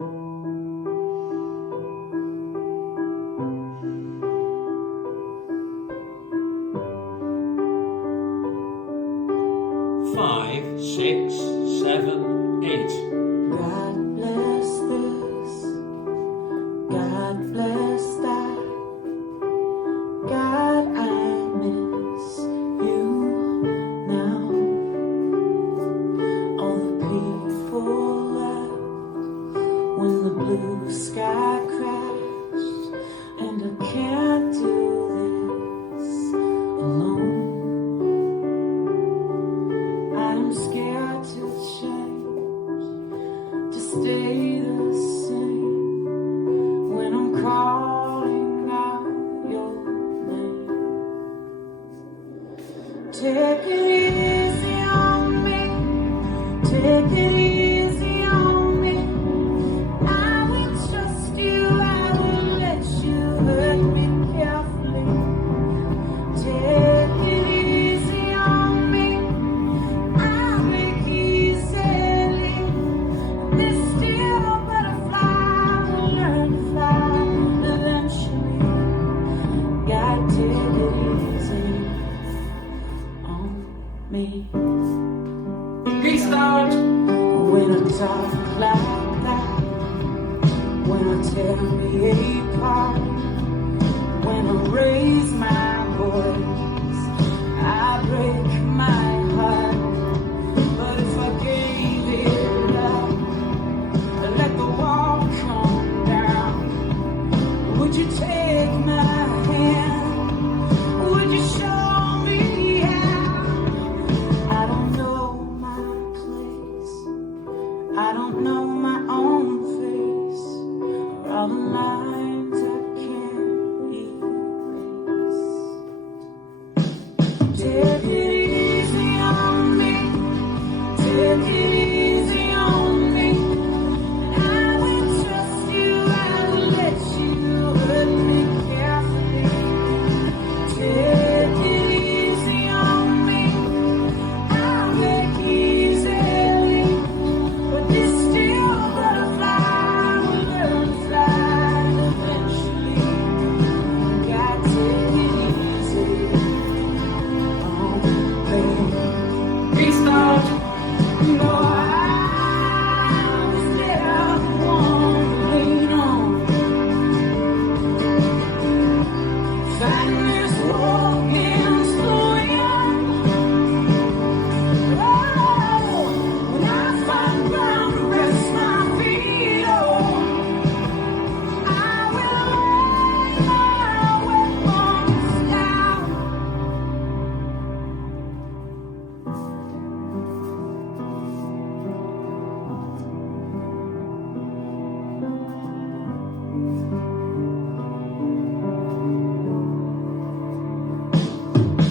5, 6, 7, 8. God bless this, God bless that, God, I miss you now. All the people left when the blue sky crashed, and I can't do this alone. I'm scared to change, to stay the same when I'm calling out your name. Take it easy on me, take it easy on me. I will trust you, I will let you hurt me carefully. Take it easy on me, I'll make easily. This still butterfly will learn to fly eventually. Gotta take it easy on me. Restart! When I talk like that, when I tear me apart, when I raise my voice, I break my heart. But if I gave it up and let the wall come down, would you take my hand? Would you show me how? I don't know my place, I don't know my own face, or all the lines I can't erase. Take it easy on me, take it easy on me. I will trust you, I will let you hurt me carefully. Take it easy on me, I'll make easily. But this still butterfly will learn to fly eventually. Gotta take it easy on me. Restart! No, I was never the one to lean on. Find this war against the wind. Oh, when I find ground to rest my feet on, I will lay my weapons down.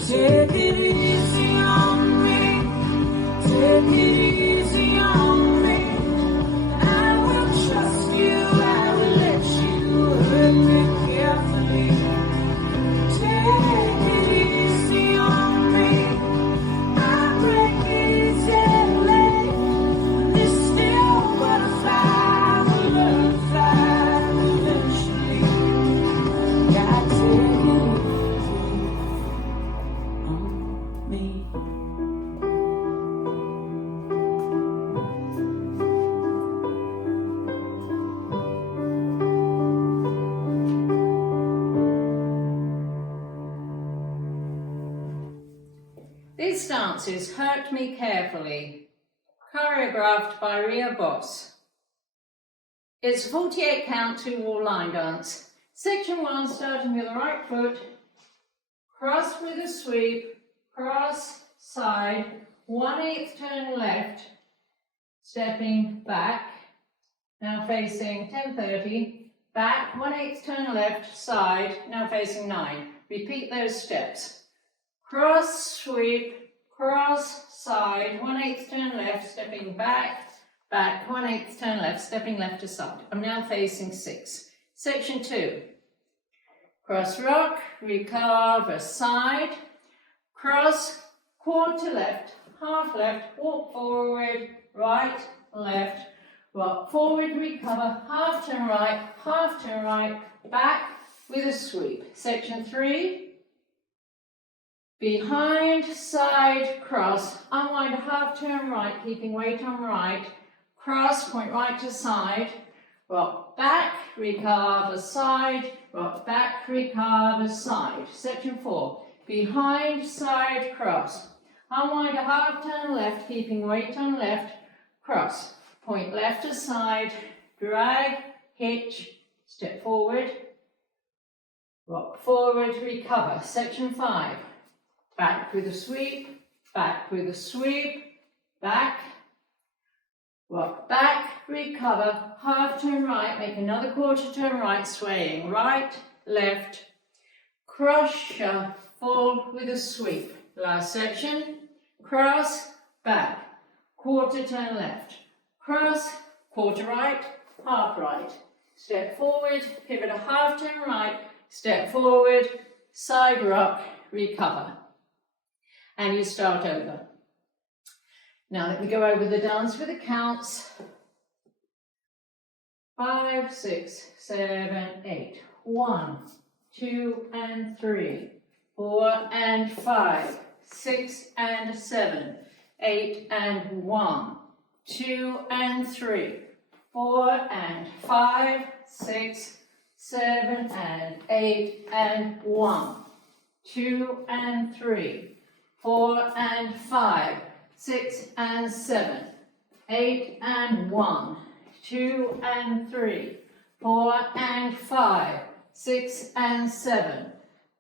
Take it easy on me, take it easy on me. I will trust you, I will let you hurt me carefully. Take it easy on me, I break easily. This still butterfly will learn to fly eventually. Gotta take it easy on me. These dances Hurt Me Carefully, choreographed by Ria Boss. It's a 48 count 2-wall line dance. Section 1 starting with the right foot, cross with a sweep, cross, side, 1/8 turn left, stepping back, now facing 10:30, back, 1/8 turn left, side, now facing 9. Repeat those steps. Cross, sweep, cross, side, 1/8 turn left, stepping back, back, 1/8 turn left, stepping left to side. I'm now facing 6. Section 2. Cross rock, recover side, cross, quarter left, half left, walk forward, right, left, Rock forward, recover, half turn right, back with a sweep. Section 3, behind, side, cross, unwind, half turn right, keeping weight on right, cross, point right to side, rock back, recover, side, rock back, recover, side. Section 4, behind, side, cross, unwind, a half turn left, keeping weight on left, cross, point left to side, drag, hitch, step forward, rock forward, recover. Section 5, back with a sweep, back with a sweep, back, rock back, recover, half turn right, make another quarter turn right, swaying right, left, cross, shuffle with a sweep. Last section, cross, back, quarter turn left, cross, quarter right, half right, step forward, pivot a half turn right, step forward, side rock, recover. And you start over. Now let me go over the dance with the counts. 5, 6, 7, 8. 1, 2 and 3, 4 and 5, 6 and 7, 8 and 1, 2 and 3, 4 and 5, 6, 7 and 8 and 1, 2 and 3, 4 and 5, 6 and 7, 8 and 1, 2 and 3, 4 and 5, 6 and 7,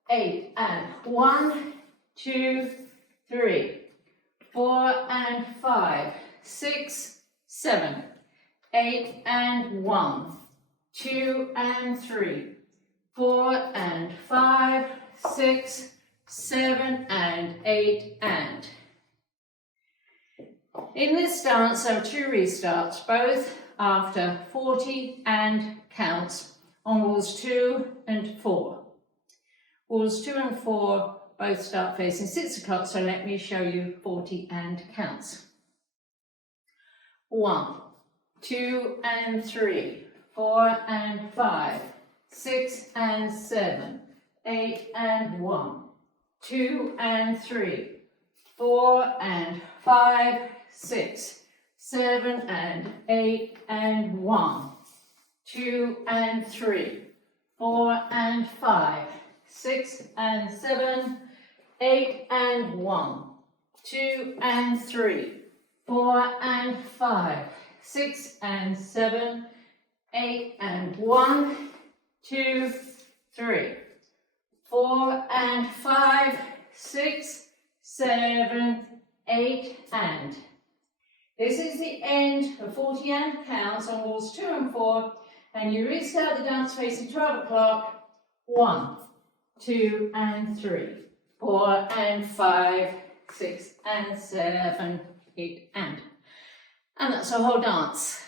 8 and 1, 2, 3, 4 and 5, 6, 7, 8 and 1, 2 and 3, 4 and 5, 6, 7 and 8 and. In this dance there are 2 restarts, both after 40 and counts on walls 2 and 4. Walls 2 and 4 both start facing 6 o'clock, so let me show you 40 and counts. 1, 2 and 3, 4 and 5, 6 and 7, 8 and 1, 2 and 3, 4 and 5, 6, 7 and 8 and 1, 2 and 3, 4 and 5, 6 and 7, 8 and 1, 2 and 3, 4 and 5, 6 and 7, 8 and 1, 2, 3, 4 and 5, 6, 7, 8 and. This is the end of 40 and counts on walls 2 and 4, and you restart the dance facing 12 o'clock. 1, 2 and 3, 4 and 5, 6 and 7, 8 and. And that's our whole dance.